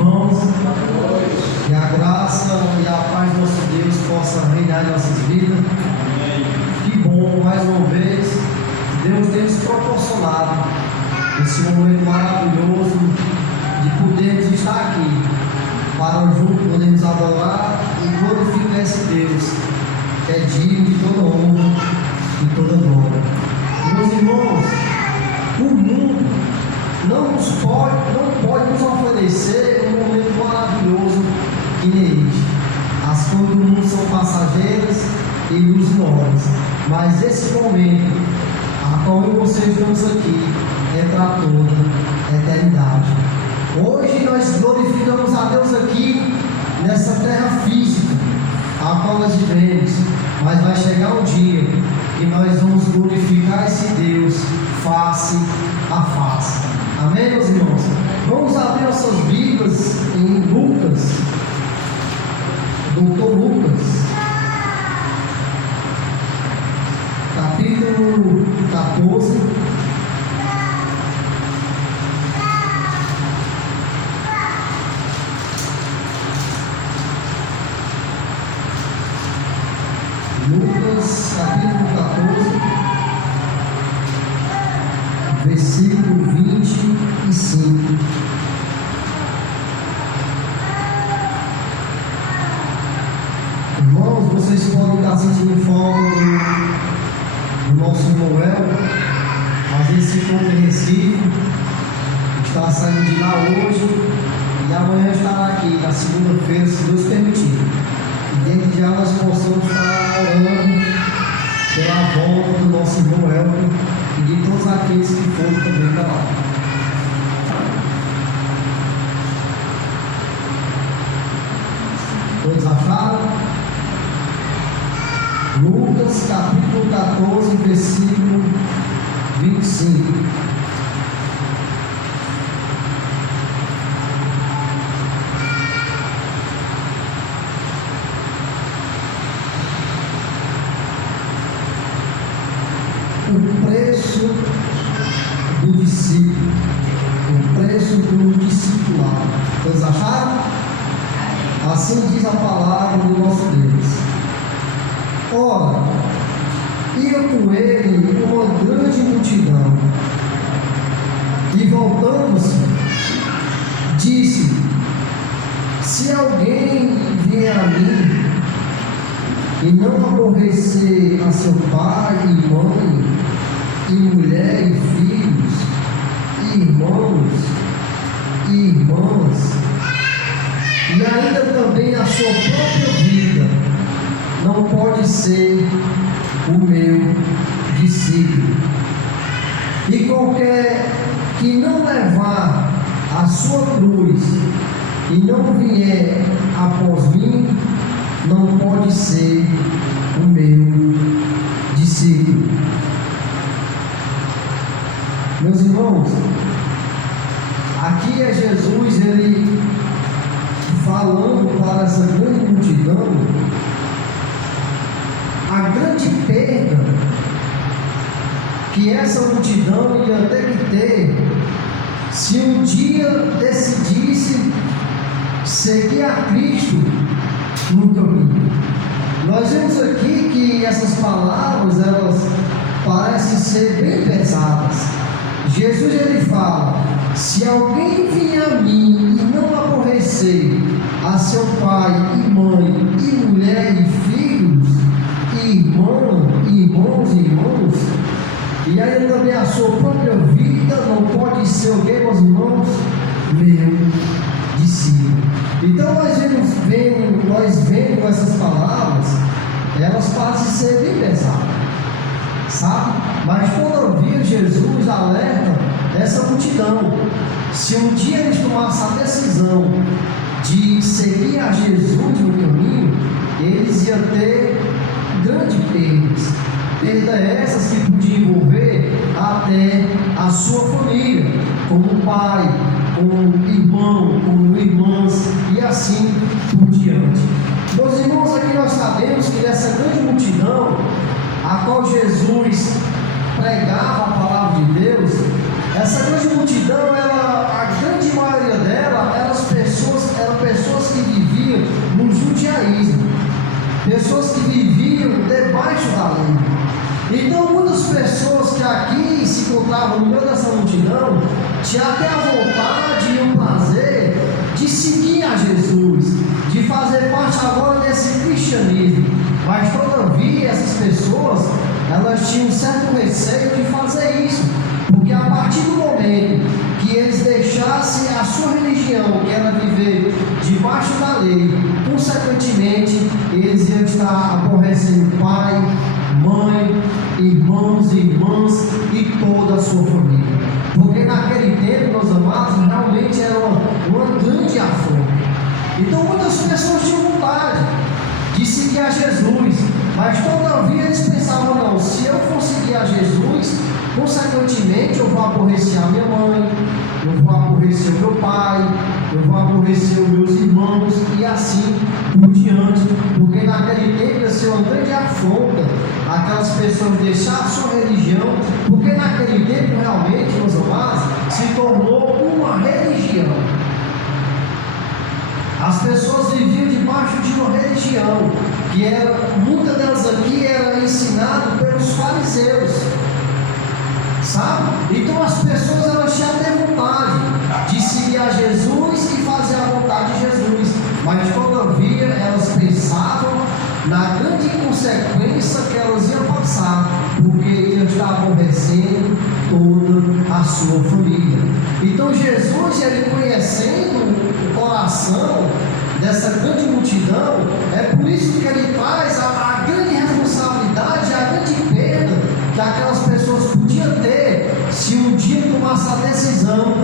irmãos, que a graça e a paz do nosso Deus possa reinar em nossas vidas. Que bom, mais uma vez, Deus tem nos proporcionado esse momento maravilhoso de podermos estar aqui, para juntos podermos adorar e glorificar esse Deus, que é digno de toda honra e toda glória. Meus irmãos, o mundo não pode nos oferecer um momento maravilhoso que nem este. As coisas do mundo são passageiras e ilusórias, mas esse momento, a qual eu e vocês estamos aqui, é para toda a eternidade. Hoje nós glorificamos a Deus aqui nessa terra física, a qual nós vivemos, mas vai chegar um dia que nós vamos glorificar esse Deus face a face. Amém, meus irmãos? Vamos abrir nossas Bíblias em Lucas, Doutor Lucas, capítulo 14. Lucas, capítulo 14, versículo 25. Irmãos, vocês podem estar sentindo falta do nosso irmão El. Às vezes se encontra em Recife, está saindo de lá hoje e amanhã estará aqui, na segunda-feira, se Deus permitir. E dentro de nós possamos estar orando pela volta do nosso irmão Elton e de todos aqueles que foram também para lá. Todos acharam? Lucas capítulo 14, versículo 25. O preço do discípulo, o preço do discipulado. Todos acharam? Assim diz a palavra do nosso Deus. Ora, ia com ele uma grande multidão, e voltando-se, disse: se alguém vier a mim e não aborrecer a seu pai e mãe, e mulher e filhos, e irmãos e irmãs, e ainda também a sua própria vida, não pode ser o meu discípulo. E qualquer que não levar a sua cruz e não vier após mim, não pode ser o meu discípulo. Meus irmãos, aqui é Jesus, ele falando para essa grande multidão a grande perda que essa multidão ia ter que ter se um dia decidisse seguir a Cristo no caminho. Nós vemos aqui que essas palavras, elas parecem ser bem pesadas. Jesus, ele fala: se alguém vier a mim e não aborrecer a seu pai e mãe e mulher e filhos e irmãos e irmãs, e aí também a sua própria vida, não pode ser o que, meus irmãos? Meu discípulo. Então nós vendo essas palavras, elas parecem ser bem pesadas, sabe? Mas quando ouvir Jesus alerta essa multidão, se um dia eles tomassem a decisão de seguir a Jesus no caminho, eles iam ter grandes perdas. Perdas essas que podiam envolver até a sua família, como pai, como irmão, como irmãs, e assim por diante. Meus irmãos, aqui nós sabemos que dessa grande multidão, a qual Jesus pregava a palavra de Deus, essa grande multidão, a grande maioria dela, eram as pessoas pessoas que viviam debaixo da lei. Então muitas pessoas que aqui se encontravam no meio dessa multidão tinham até a vontade e o prazer de seguir a Jesus, de fazer parte agora desse cristianismo. Mas todavia essas pessoas, elas tinham um certo receio de fazer isso, porque a partir do momento que eles deixassem a sua religião, que era viver debaixo da lei, consequentemente eles iam estar aborrecendo pai, mãe, irmãos e irmãs e toda a sua família. Porque naquele tempo, meus amados, realmente era uma grande afronta. Então muitas pessoas tinham vontade de seguir a Jesus, mas todavia eles pensavam: não, se eu for seguir a Jesus, consequentemente eu vou aborrecer a minha mãe, eu vou aborrecer o meu pai, eu vou aborrecer os meus irmãos e assim por diante, porque naquele tempo ia ser uma grande afronta aquelas pessoas deixar a sua religião, porque naquele tempo realmente, meus amados, se tornou uma religião. As pessoas viviam debaixo de uma religião, que era, muitas delas aqui era ensinado pelos fariseus, sabe? Então as pessoas, elas tinham até vontade de seguir a Jesus e fazer a vontade de Jesus, mas todavia elas pensavam na grande consequência que elas iam passar, porque iam estar aborrecendo toda a sua família. Então Jesus, ele conhecendo o coração dessa grande multidão, é por isso que ele traz a grande responsabilidade, a grande perda que aquelas pessoas podiam ter se um dia tomasse a decisão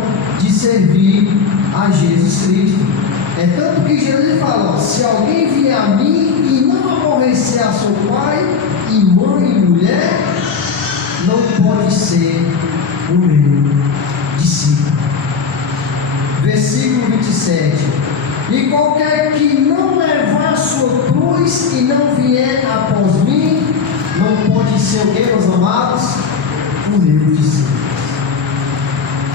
de servir a Jesus Cristo. É tanto que Jesus fala: ó, se alguém vier a mim e não aborrecer a seu pai e mãe e mulher, não pode ser o meu discípulo. Versículo 27. E qualquer que não levar a sua cruz e não vier após mim, não pode ser o que, meus amados? O meu discípulo.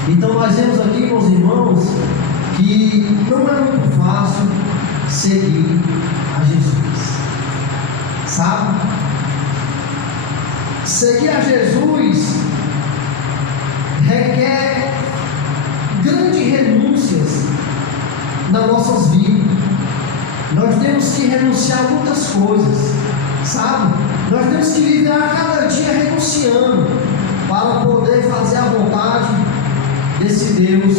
Então nós vemos aqui, meus irmãos, que não é muito fácil seguir a Jesus, sabe? Seguir a Jesus requer grandes renúncias nas nossas vidas. Nós temos que renunciar a muitas coisas, sabe? Nós temos que viver a cada dia renunciando para poder fazer a vontade desse Deus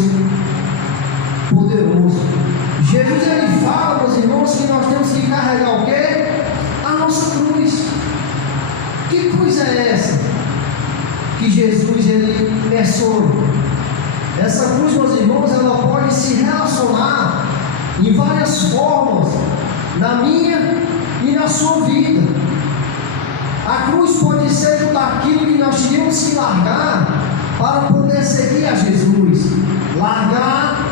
poderoso. Jesus, ele fala, meus irmãos, que nós temos que carregar o quê? A nossa cruz. Que cruz é essa que Jesus, ele mencionou? Essa cruz, meus irmãos, ela pode se relacionar em várias formas na minha e na sua vida. A cruz pode ser tudo aquilo que nós tínhamos que largar para poder seguir a Jesus, largar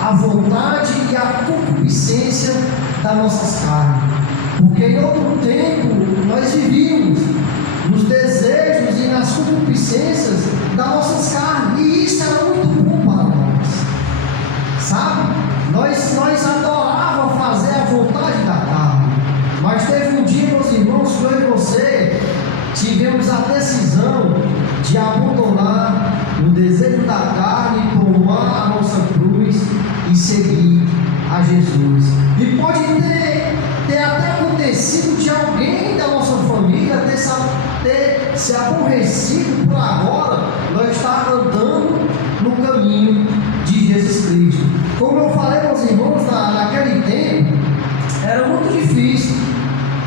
a vontade e a concupiscência das nossas carnes, porque em outro tempo nós vivíamos nos desejos e nas concupiscências das nossas carnes, e isso era muito bom para nós, sabe? Nós adorávamos fazer a vontade da carne, mas teve um dia, meus irmãos, que eu e você tivemos a decisão de abandonar o desejo da carne, tomar a nossa cruz e seguir a Jesus. E pode ter até acontecido de alguém da nossa família ter se aborrecido por agora nós estar andando no caminho de Jesus Cristo. Como eu falei, meus irmãos, naquele tempo era muito difícil.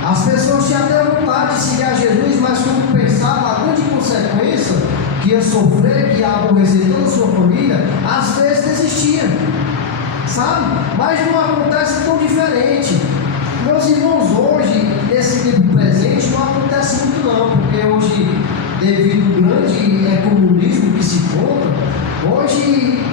As pessoas tinham até vontade de seguir a Jesus, mas quando pensavam a grande consequência que ia sofrer, que ia aborrecer toda a sua família, às vezes desistia, sabe? Mas não acontece tão diferente. Meus irmãos, hoje, nesse tempo presente, não acontece muito não, porque hoje, devido ao grande comunismo que se encontra, hoje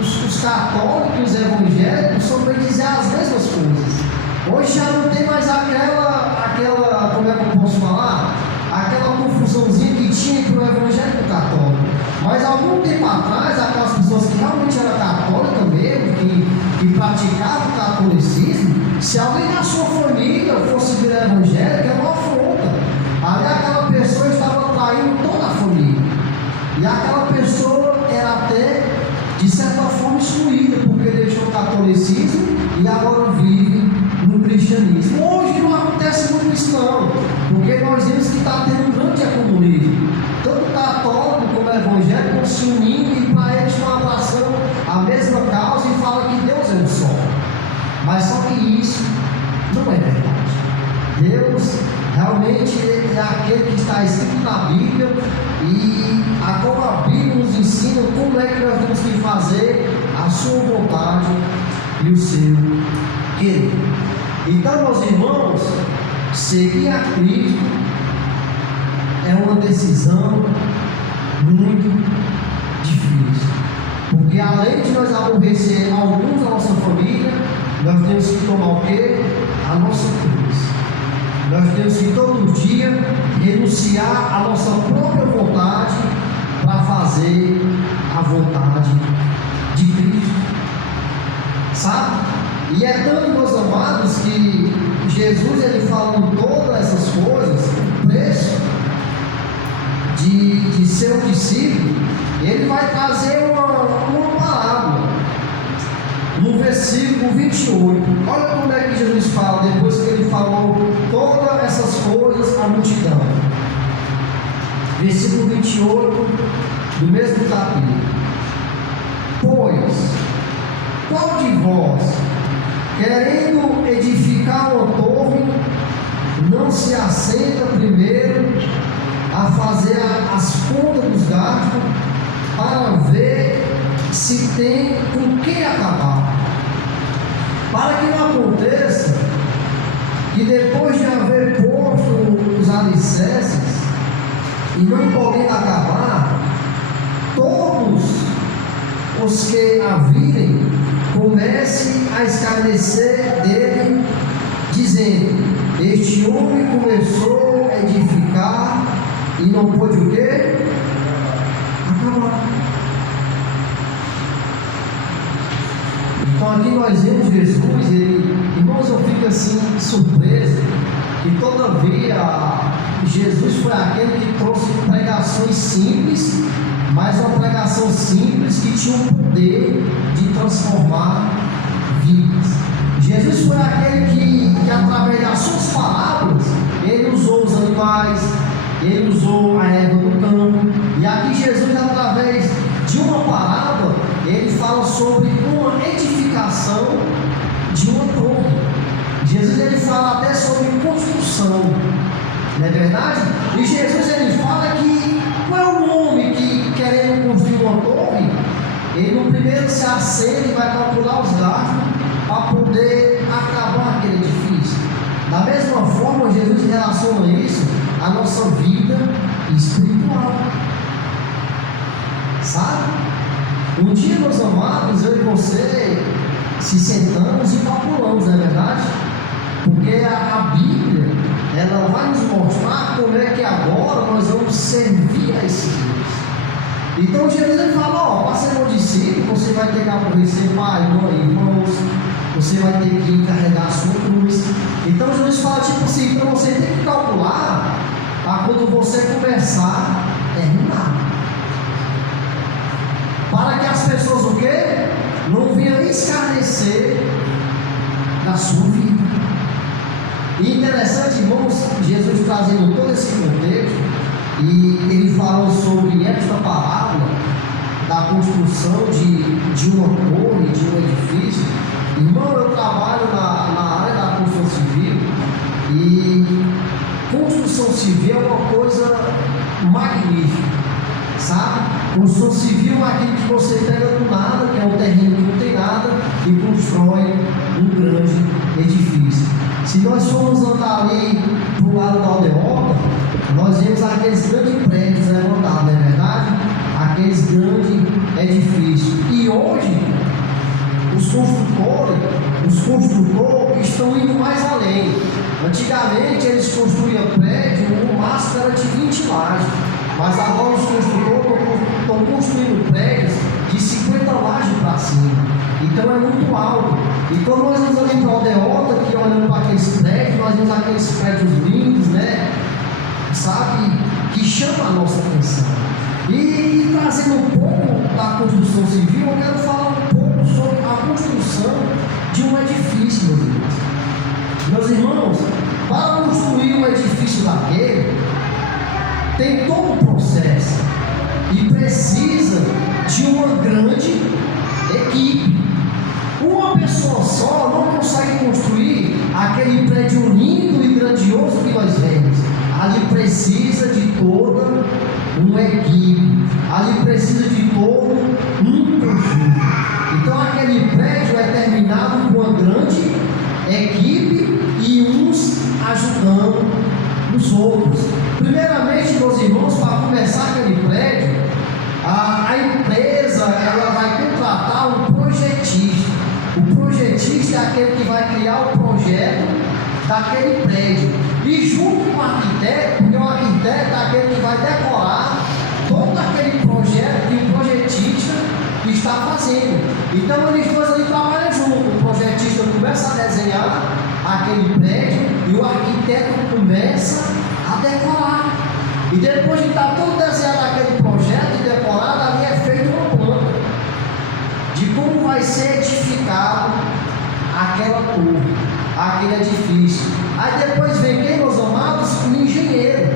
os católicos e os evangélicos são, bem dizer, as mesmas coisas. Hoje já não tem mais aquela, como é que eu posso falar? Aquela confusãozinha que tinha entre o evangelho e o católico. Mas algum tempo atrás, aquelas pessoas que realmente eram católicas mesmo, que praticavam o catolicismo, Se alguém da sua família fosse virar evangélico, é uma afronta. Ali aquela pessoa estava traindo toda a família. E aquela pessoa era até, de certa forma, excluída, porque deixou o catolicismo e agora vive no cristianismo. Hoje não acontece no cristão, porque nós vemos que está tendo um grande comunismo. Tanto católico como evangélico estão se unindo e para eles estão abraçando a mesma causa e falam que Deus é um só. Mas só que isso não é verdade. Deus realmente é aquele que está escrito na Bíblia e como a Bíblia nos ensina como é que nós temos que fazer a sua vontade e o seu querer. Então, meus irmãos, seguir a Cristo é uma decisão muito difícil, porque além de nós aborrecer alguns da nossa família, nós temos que tomar o quê? A nossa cruz. Nós temos que todo dia renunciar à nossa própria vontade para fazer a vontade de Cristo, sabe? E é tanto, meus amados, que Jesus, ele falando todas essas coisas, o preço de ser um discípulo, ele vai trazer uma parábola no versículo 28. Olha como é que Jesus fala, depois que ele falou todas essas coisas à multidão. Versículo 28 do mesmo capítulo. Pois, qual de vós, querendo edificar uma torre, não se assenta primeiro a fazer as contas dos gastos, para ver se tem com que acabar, para que não aconteça que depois de haver posto os alicerces e não podendo acabar, todos os que a virem comecem a escarnecer dele, dizendo: este homem começou a edificar e não pôde o quê? Acabar. Então aqui nós vemos Jesus, irmãos, eu fico assim surpreso que todavia Jesus foi aquele que trouxe pregações simples, mas uma pregação simples que tinha o poder de transformar vidas. Jesus foi aquele que através das suas palavras, ele usou os animais, ele usou a erva do campo, e aqui Jesus, através de uma parábola, ele fala sobre uma edificação de uma torre. Jesus, ele fala até sobre construção, não é verdade? E Jesus, ele fala que não é um homem que, querendo construir uma torre, ele no primeiro se assenta e vai calcular os gastos para poder acabar aquele edifício. Da mesma forma, Jesus relaciona isso à nossa vida espiritual, sabe? Um dia, meus amados, eu e você se sentamos e calculamos, não é verdade? Porque a Bíblia, ela vai nos mostrar como é que agora nós vamos servir a esse Deus. Então Jesus, ele fala: para ser meu discípulo, você vai ter que aborrecer pai, mãe, irmãos, você vai ter que carregar a sua cruz. Então Jesus fala tipo assim, para você ter que calcular para quando você começar, terminar, para que as pessoas o quê? Não venham escarnecer da sua vida. E interessante, irmãos, Jesus trazendo todo esse contexto, e ele falou sobre esta parábola da construção de uma torre, de um edifício. Irmão, eu trabalho na área da construção civil, e construção civil é uma coisa magnífica, sabe? Construção civil é aquilo que você pega do nada, que é um terreno que não tem nada, e constrói um grande edifício. Se nós formos andar ali para o lado da Aldeota, nós vemos aqueles grandes prédios levantados, não é verdade? Aqueles grandes edifícios. E hoje, os construtores estão indo mais além. Antigamente, eles construíam prédio, o máximo era de 20 lajes. Mas agora os construtores estão construindo prédios de 50 lajes para cima. Então é muito alto. E quando nós vamos ali para a aldeota, que olhando para aqueles prédios, nós vemos aqueles prédios lindos, né? Sabe? Que chama a nossa atenção. E trazendo um pouco da construção civil, eu quero falar um pouco sobre a construção de um edifício, meus irmãos. Meus irmãos, para construir um edifício daquele, tem todo um processo e precisa de uma grande equipe. Uma pessoa só não consegue construir aquele prédio lindo e grandioso que nós vemos. Ali precisa de toda uma equipe, ali precisa de todo um conjunto. Então aquele prédio é terminado com uma grande equipe e uns ajudando os outros. Primeiramente, meus irmãos, para começar aquele prédio, a empresa ela vai contratar um projetista. O projetista é aquele que vai criar o projeto daquele prédio. E junto com o arquiteto, porque o arquiteto é aquele que vai decorar todo aquele projeto que o projetista está fazendo. Então eles dois ali trabalham junto. O projetista começa a desenhar aquele prédio e o arquiteto começa a decorar. E depois de estar todo desenhado aquele projeto e decorado, ali é feita uma planta de como vai ser edificado aquela torre, aquele edifício. Aí depois vem quem, meus amados? O engenheiro.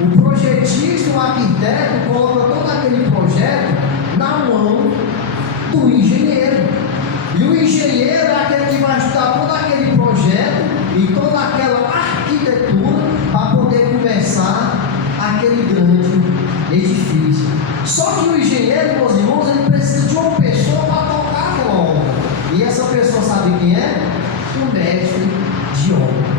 O projetista, o arquiteto coloca todo aquele projeto na mão do engenheiro. E o engenheiro é aquele que vai estudar todo aquele projeto e toda aquela arquitetura para poder começar aquele grande edifício. Só que o engenheiro, meus irmãos, ele precisa de uma pessoa para tocar aquela obra. E essa pessoa sabe quem é? O mestre de obra.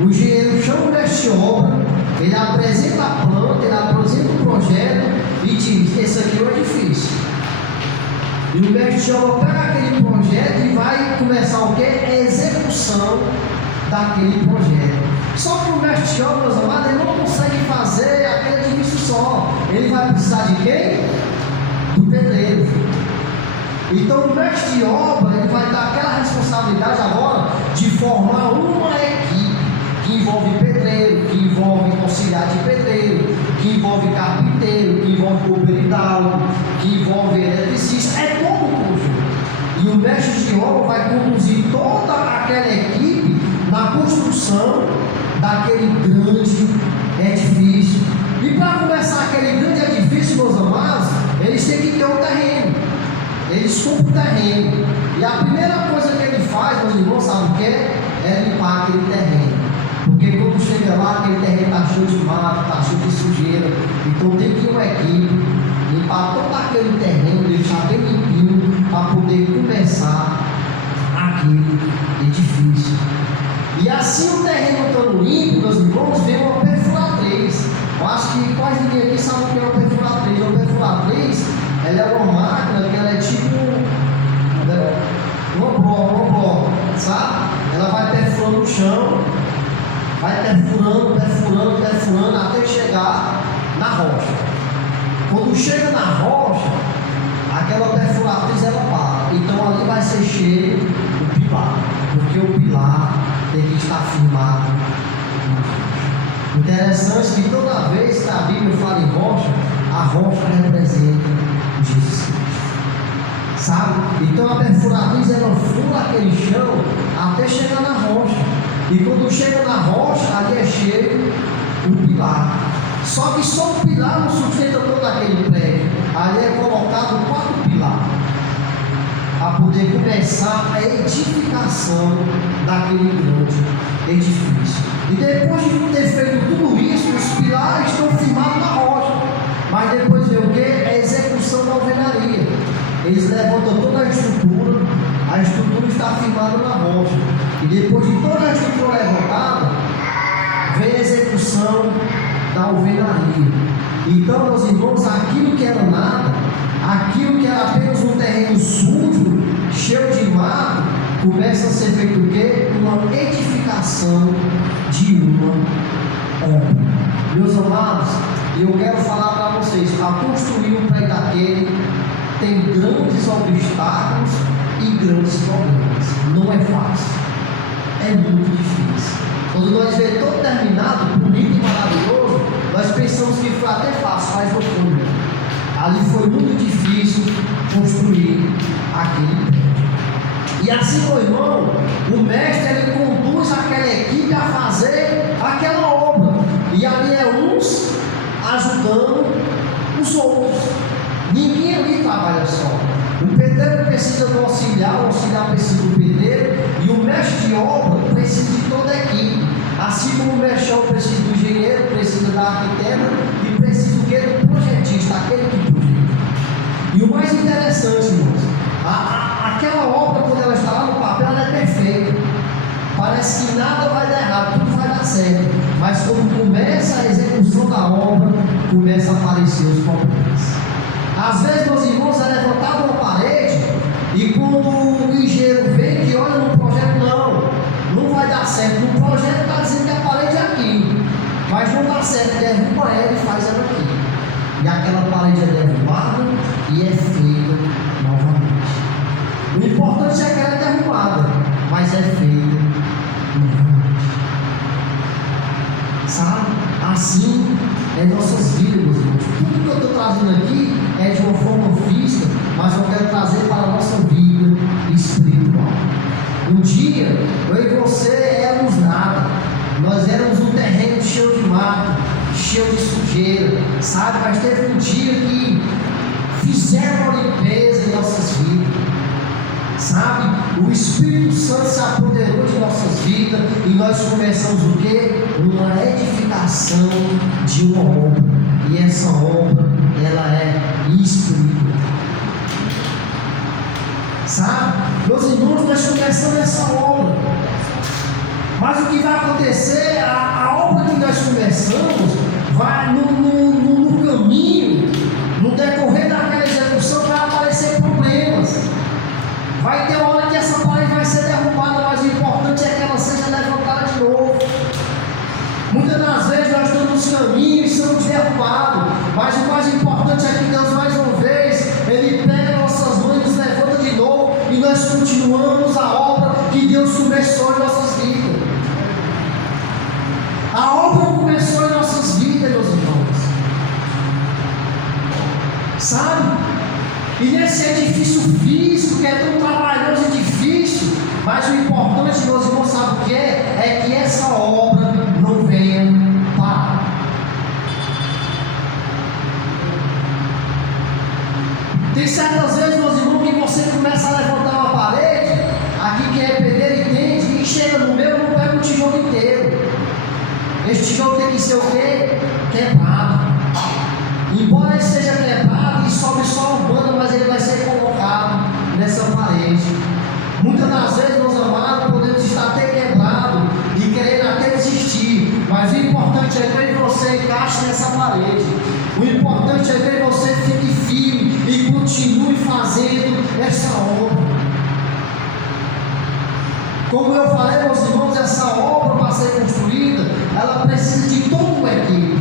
O engenheiro chama o mestre de obra, ele apresenta a planta, ele apresenta o projeto e diz: esse aqui é o edifício. E o mestre de obra pega aquele projeto e vai começar o quê? A execução daquele projeto. Só que o mestre de obra, meus amados, ele não consegue fazer aquele edifício só. Ele vai precisar de quem? Do pedreiro. Então o mestre de obra, ele vai dar aquela responsabilidade agora de formar uma equipe que envolve pedreiro, que envolve auxiliar de pedreiro, que envolve carpinteiro, que envolve bombeiro hidráulico, que envolve eletricista. É todo o conjunto. E o mestre de obra vai conduzir toda aquela equipe na construção daquele grande edifício. E para começar aquele grande edifício, meus amados, eles têm que ter um terreno. Eles compram o terreno. E a primeira coisa que ele faz, meus irmãos, sabe o que é? É limpar aquele terreno. Porque quando chega lá, aquele terreno está cheio de mato, está cheio de sujeira. Então tem que ir uma equipe limpar todo aquele terreno, deixar bem limpinho para poder começar aquele edifício. E assim o terreno estando limpo, meus irmãos, vem uma perfuratriz. Eu acho que quase ninguém aqui sabe o que é uma perfuratriz. Uma perfuratriz, ela é uma máquina que ela é tipo uma bloco, sabe? Ela vai perfurando o chão, vai perfurando, até chegar na rocha. Quando chega na rocha, aquela perfuratriz ela para. Então ali vai ser cheio o pilar, porque o pilar tem que estar firmado na rocha. Interessante que toda vez que a Bíblia fala em rocha, a rocha representa Jesus Cristo. Sabe? Então a perfuratriz ela fura aquele chão até chegar na rocha. E quando chega na rocha, ali é cheio o pilar. Só que só o pilar não sustenta todo aquele prédio. Ali é colocado 4 pilares para poder começar a edificação daquele grande edifício. E depois de ter feito tudo isso, os pilares estão firmados na rocha. Mas depois vem o que? A execução da alvenaria. Eles levantam toda a estrutura está firmada na rocha. E depois de toda a estrutura levantada, vem a execução da alvenaria. Então, meus irmãos, aquilo que era nada, aquilo que era apenas um terreno sujo, cheio de mato, começa a ser feito o quê? Uma edificação de uma obra. Meus amados, eu quero falar para vocês, para construir um prédio daquele, tem grandes obstáculos e grandes problemas. Não é fácil, é muito difícil. Quando nós vemos todo terminado, bonito e maravilhoso, nós pensamos que foi até fácil, mas não foi. Ali foi muito difícil construir aquele prédio. E assim, meu irmão, o mestre ele conduz aquela equipe a fazer aquela obra. E ali é uns ajudando os outros. Ninguém ali trabalha só. O pedreiro precisa do auxiliar, o auxiliar precisa do pedreiro, e o mestre de obra precisa de toda a equipe. Assim como o mexão precisa do engenheiro, precisa da arquiteta e precisa do projetista, aquele que projeta. E o mais interessante, irmãos, aquela obra, quando ela está lá no papel, ela é perfeita. Parece que nada vai dar errado, tudo vai dar certo. Mas quando começa a execução da obra, começa a aparecer os problemas. Às vezes, meus irmãos, é levantado uma parede e quando o engenheiro vem que olha no projeto, não vai dar certo. No projeto está dizendo que a parede é aqui, mas não dá certo, derruba ela e faz ela aqui. E aquela parede é derrubada e é feita novamente. O importante é que ela é derrubada, mas é feita novamente. Sabe? Assim é nossas vidas, meus irmãos. Tudo que eu estou trazendo aqui é de uma forma física, mas eu quero trazer para a nossa vida espiritual. Um dia, eu e você éramos nada. Nós éramos um terreno cheio de mato, cheio de sujeira, sabe? Mas teve um dia que fizeram uma limpeza em nossas vidas, sabe? O Espírito Santo se apoderou de nossas vidas e nós começamos o quê? Uma edificação de uma obra. E essa obra, ela é espiritual. Sabe? Meus irmãos, nós começamos essa obra. Mas o que vai acontecer, a obra que nós começamos, vai no caminho, no decorrer daquela execução, vai aparecer problemas. Vai ter hora que essa parede vai ser derrubada, mas o importante é que ela seja levantada de novo. Muitas das vezes nós estamos nos caminhos e somos derrubados, mas o mais importante é que Deus, mais uma vez, Ele pega nossas mãos e nos levanta de novo, e nós continuamos a obra que Deus começou em nossas vidas. A obra começou em nossas vidas, meus irmãos. Sabe? E nesse edifício físico, que é tão trabalhoso e difícil, mas o importante, meus irmãos, sabe o que é? É que essa obra não venha parar. Tem certas vezes, meus irmãos, que você começa a levantar uma parede, aqui quem é pedreiro entende, e chega no meu, não pega o tijolo inteiro. Esse tijolo tem que ser o quê? Quebrado. Embora ele seja quebrado e sobe só um bando, mas ele vai ser colocado nessa parede. Muitas das vezes, meus amados, podemos estar até quebrado e querendo até desistir, mas o importante é que você encaixe nessa parede. O importante é que você fique firme e continue fazendo essa obra. Como eu falei, meus irmãos, essa obra para ser construída, ela precisa de toda uma equipe.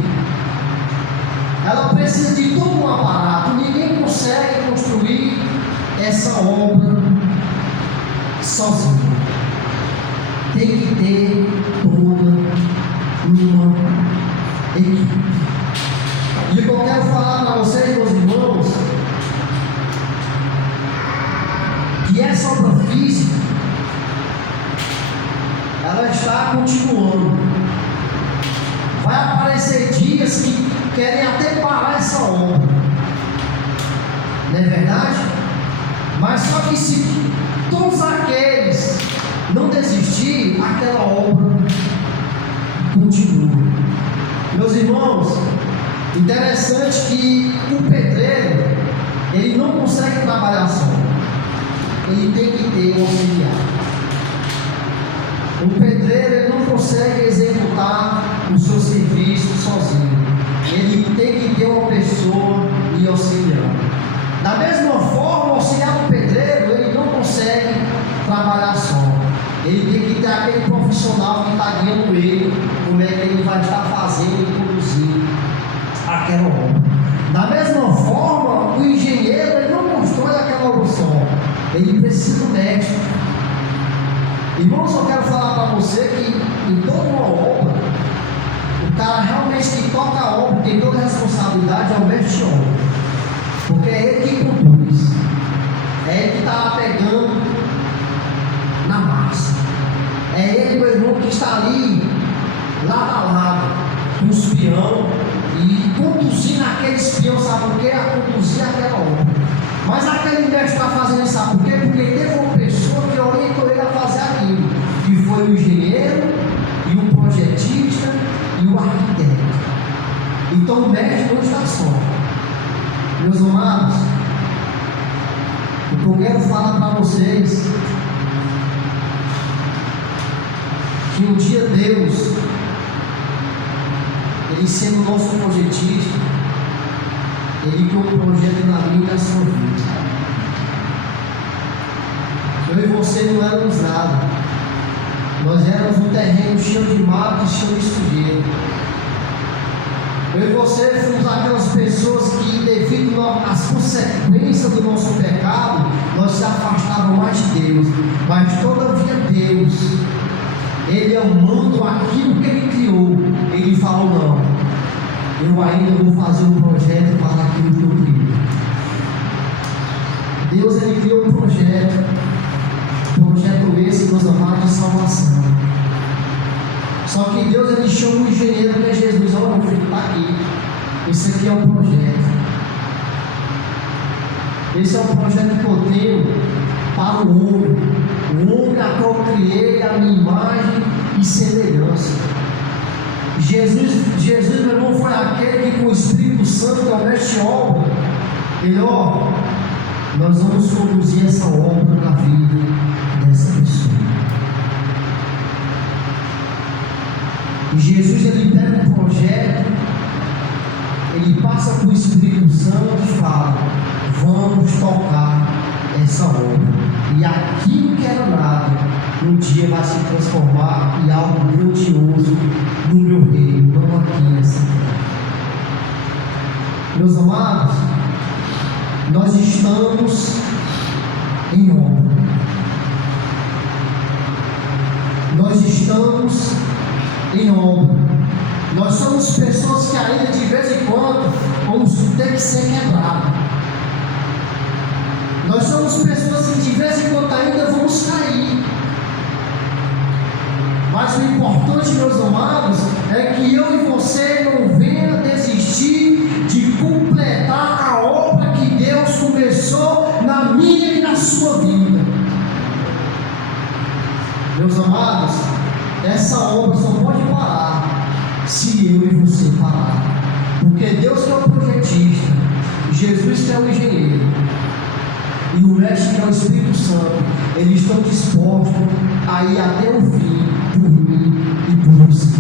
Ela precisa de todo um aparato. Ninguém consegue construir essa obra sozinho. Tem que ter toda uma equipe. E o que eu quero falar para vocês, meus irmãos, que essa obra física, ela está continuando. Vai aparecer dias que querem até parar essa obra, não é verdade? Mas só que se todos aqueles não desistir, aquela obra continua. Meus irmãos, interessante que o pedreiro, ele não consegue trabalhar só, ele tem que ter um auxiliar. O pedreiro, ele não consegue executar o seu serviço sozinho. Ele tem que ter uma pessoa e auxiliar. Da mesma forma, o auxiliar do pedreiro, ele não consegue trabalhar só. Ele tem que ter aquele profissional que está guiando ele, como é que ele vai estar fazendo e produzindo aquela obra. Da mesma forma, o engenheiro, ele não constrói aquela obra só. ele precisa do mestre. Irmãos, eu quero falar para você que em toda uma obra, o cara realmente que toca a obra, tem toda a responsabilidade, é o mestre de obra, porque é ele que conduz, é ele que está lá pegando na massa, é ele, meu irmão, que está ali lado a lado com o espião e conduzindo aquele espião, sabe por quê? A conduzir aquela obra. Mas aquele mestre está fazendo isso, sabe por quê? Porque teve uma pessoa que orientou ele a fazer aquilo, que foi o engenheiro e o projetista e o arquiteto. Então o mestre não está só. Meus amados, o que eu quero falar para vocês, que um dia Deus, Ele sendo o nosso projetista, Ele criou um projeto na minha e na sua vida. Eu e você não éramos nada. Nós éramos um terreno cheio de mato e cheio de sujeira. Eu e você fomos aquelas pessoas que, devido às consequências do nosso pecado, nós se afastávamos mais de Deus. Mas todavia Deus, Ele amando aquilo que Ele criou, Ele falou: não, eu ainda vou fazer um projeto para aquilo que eu criei. Deus, Ele criou um projeto esse, meus amados, de salvação. Só que Deus, Ele chama o engenheiro, que é Jesus: olha, meu filho, está aqui, esse aqui é o projeto. Esse é o projeto que eu tenho para o homem a qual eu criei a minha imagem e semelhança. Jesus, meu irmão, foi aquele que com o Espírito Santo, que é o mestre de obra, ele, nós vamos conduzir essa obra na vida dessa pessoa. E Jesus, ele pega um projeto, ele passa para o Espírito Santo e fala: vamos tocar essa obra. E aquilo que era nada, um dia vai se transformar em algo grandioso no meu reino, não aqui nessa terra. Meus amados, nós estamos em obra. Nós estamos em obra. Nós somos pessoas que ainda de vez em quando vamos ter que ser quebrados. Nós somos pessoas que de vez em quando ainda vamos cair. Mas o importante, meus amados, é que eu e você não venha desistir de completar a obra que Deus começou na minha e na sua vida. Meus amados, essa obra só pode parar se eu e você parar. Porque Deus que é o projetista, Jesus que é o engenheiro, e o mestre que é o Espírito Santo, eles estão dispostos a ir até o fim por mim e por você.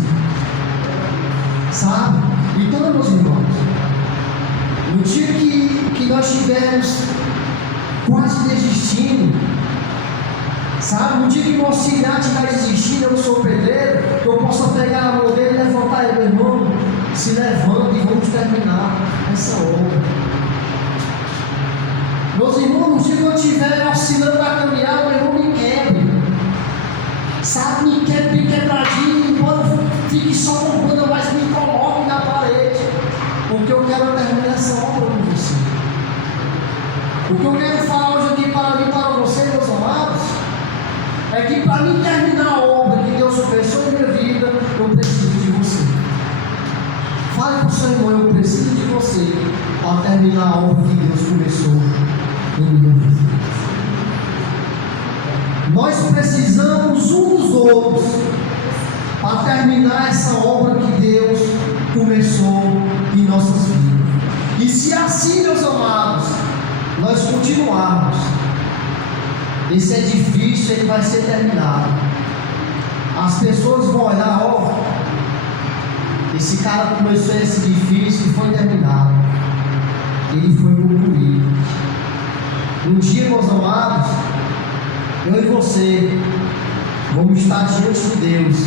Sabe? Então, meus irmãos, no dia que nós estivermos quase desistindo, sabe? No dia que o auxiliar estiver desistindo, eu sou pedreiro, que eu possa pegar a mão dele e levantar ele: meu irmão, se levanta e vamos terminar essa obra. Meus irmãos, no dia que eu estiver auxiliando a caminhar, meu irmão, me quebre. Sabe, me quebre bem quebradinho, embora fique só uma banda, mas me coloque na parede. Porque eu quero terminar essa obra com você. O que eu quero falar hoje aqui para mim, para você, meus amados, é que para mim terminar a obra que Deus começou em minha vida, eu preciso de você. Fale para o seu irmão: eu preciso de você para terminar a obra que Deus começou em minha vida. Nós precisamos uns dos outros para terminar essa obra que Deus começou em nossas vidas. E se assim, meus amados, nós continuarmos, esse edifício ele vai ser terminado. As pessoas vão olhar: esse cara começou esse edifício e foi terminado. Ele foi concluído. Um dia, meus amados, eu e você vamos estar diante de Deus.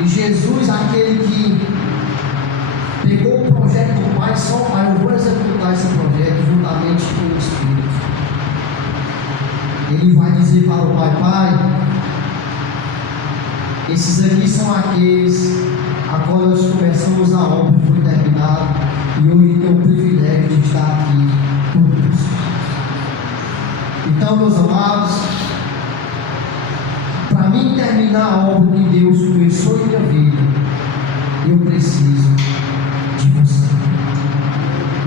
E Jesus, aquele que pegou o projeto do Pai só, Pai, eu vou executar esse projeto juntamente com o Espírito. Ele vai dizer para o Pai: Pai, esses aqui são aqueles a qual nós começamos a obra e foi terminada, e hoje tenho o privilégio de estar aqui conosco. Então, meus amados, para mim terminar a obra que Deus começou em minha vida, eu preciso de você.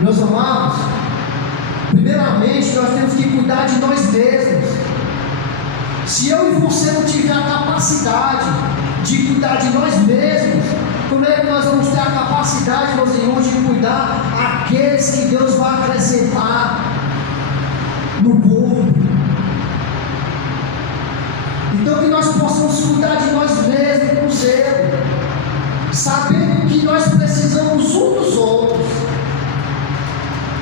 Meus amados, primeiramente nós temos que cuidar de nós mesmos. Se eu e você não tiver a capacidade de cuidar de nós mesmos, como é que nós vamos ter a capacidade, meus irmãos, de cuidar aqueles que Deus vai acrescentar no corpo? Então, que nós possamos cuidar de nós mesmos com zelo, sabendo que nós precisamos um dos outros,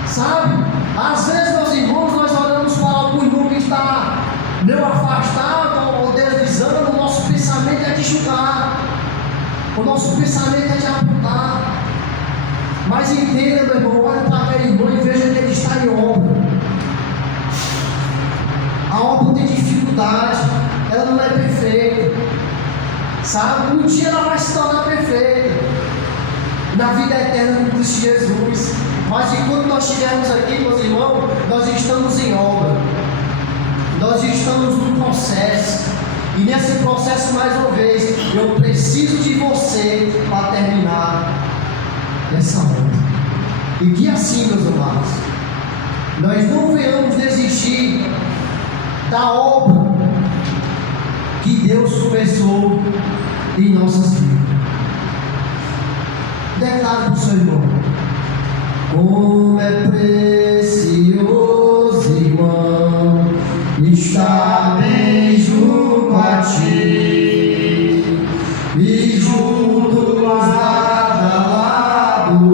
sabe? Às vezes, meus irmãos, nós olhamos para o irmão que está meio afastado ou deslizando, o nosso pensamento é de julgar, o nosso pensamento é de apontar. Mas entenda, meu irmão, olha para aquele irmão e veja que ele está em obra. A obra tem dificuldade, ela não é perfeita, sabe? Um dia ela vai se tornar perfeita na vida eterna com Cristo Jesus. Mas enquanto nós estivermos aqui, meus irmãos, nós estamos em obra, nós estamos no processo, e nesse processo, mais uma vez, eu preciso de você para terminar essa obra. E que assim, meus amados, nós não venhamos desistir da obra que Deus começou em nossas vidas. Declare para o seu irmão: como é precioso, irmão, estar bem junto a ti e juntos lado a lado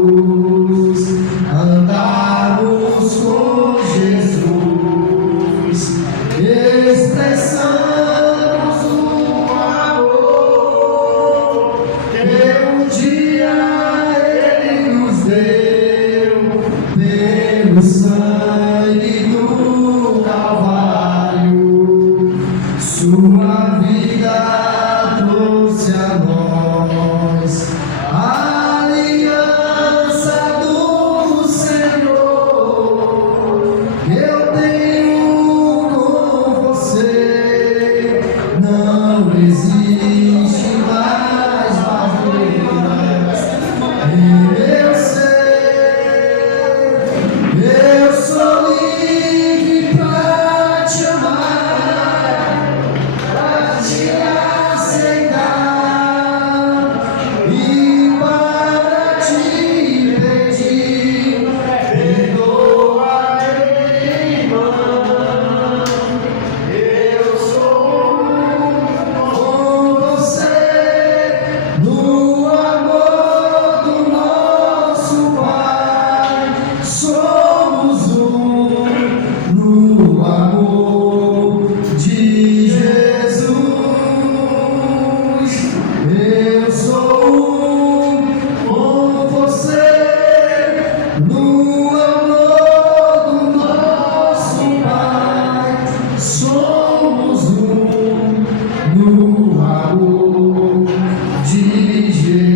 andarmos com Jesus, expressamos o amor que um dia Ele nos deu pelo sangue do Calvário. Sua vida trouxe a nós a aliança do Senhor. Eu tenho com você, não existe mais barreiras. Eu sei, eu sou livre para te amar, para te aceitar e para te pedir: perdoa-me, irmão. Eu sou com você no amor do nosso Pai. Somos um no amor de Jesus. Eu sou um com você no amor do nosso Pai. Somos um no amor de Jesus.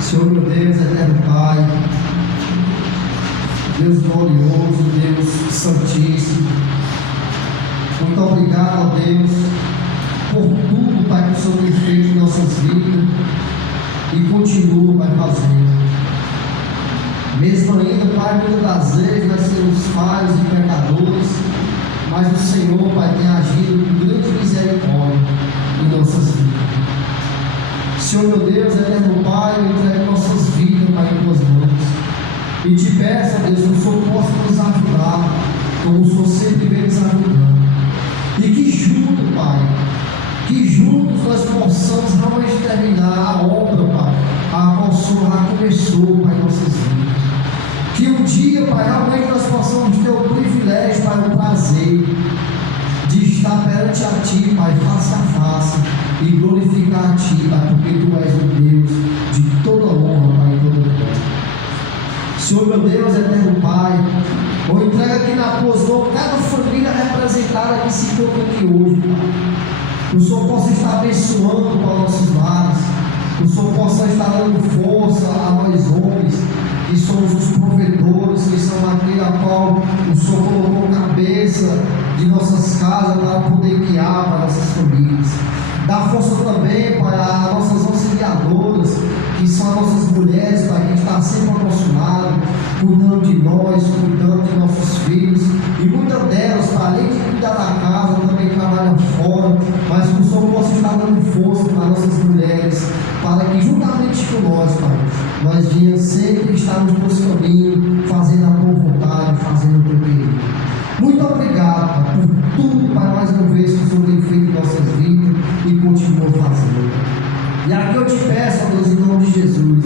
Senhor, meu Deus, eterno Pai, Deus glorioso, Deus santíssimo, muito obrigado, ó Deus, por tudo, Pai, que o Senhor tem feito em nossas vidas e continua, Pai, fazendo. Mesmo ainda, Pai, muitas das vezes nós somos falhos e pecadores, mas o Senhor, Pai, tem agido com grande misericórdia em nossas vidas. Senhor, meu Deus, eterno Pai, eu entrego nossas vidas, Pai, em tuas mãos. E te peço, Deus, que o Senhor possa nos ajudar, como o Senhor sempre vem nos ajudando. E que juntos, Pai, que juntos nós possamos realmente terminar a obra, Pai, a qual o Senhor já começou, Pai, em nossas vidas. Que um dia, Pai, realmente nós possamos ter o privilégio, Pai, o prazer de estar perante a Ti, Pai, face a face, e glorificar a Ti, Pai, porque Tu és o Deus de toda honra, Pai, e toda glória. Senhor, meu Deus, eterno Pai, eu entrego aqui na Tuas mãos cada família representada que se encontra aqui hoje, Pai. Que o Senhor possa estar abençoando para nossos lares, que o Senhor possa estar dando força a nós homens, que somos os provedores, que são aquele a qual o Senhor colocou cabeça de nossas casas para poder guiar para nossas famílias. Dá força também para as nossas auxiliadoras, que são as nossas mulheres, Pai, que estão sempre ao nosso lado, cuidando de nós, cuidando de nossos filhos. E muitas delas, Pai, além de cuidar da casa, também trabalham fora, mas que o Senhor possa estar dando força para nossas mulheres, para que juntamente com nós, Pai, nós venhamos sempre estar no nosso caminho, fazendo a tua vontade, fazendo o teu querer. Muito obrigado, Pai, por tudo, Pai, mais uma vez que o Senhor tem feito em nossas vidas e continua fazendo. E aqui eu te peço, ó Deus, em nome de Jesus,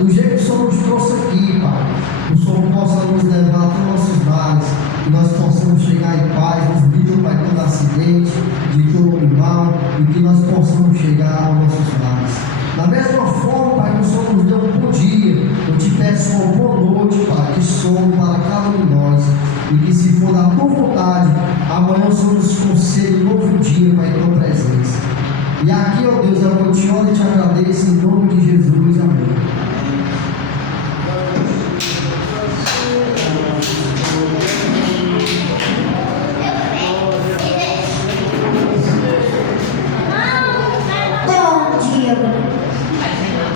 do jeito que o Senhor nos trouxe aqui, Pai, que o Senhor possa nos levar até nossos lares, que nós possamos chegar em paz, nos livre, Pai, de todo acidente, de todo animal, e que nós possamos chegar aos nossos lares. Da mesma forma, Pai, que o Senhor nos deu um bom dia, eu te peço uma boa noite, Pai, de sono para cada um de nós, e que se for da tua vontade, amanhã o Senhor nos conceda um novo dia, Pai, em tua presença. E aqui, ó Deus, eu te oro e te agradeço em nome de Jesus. Amém.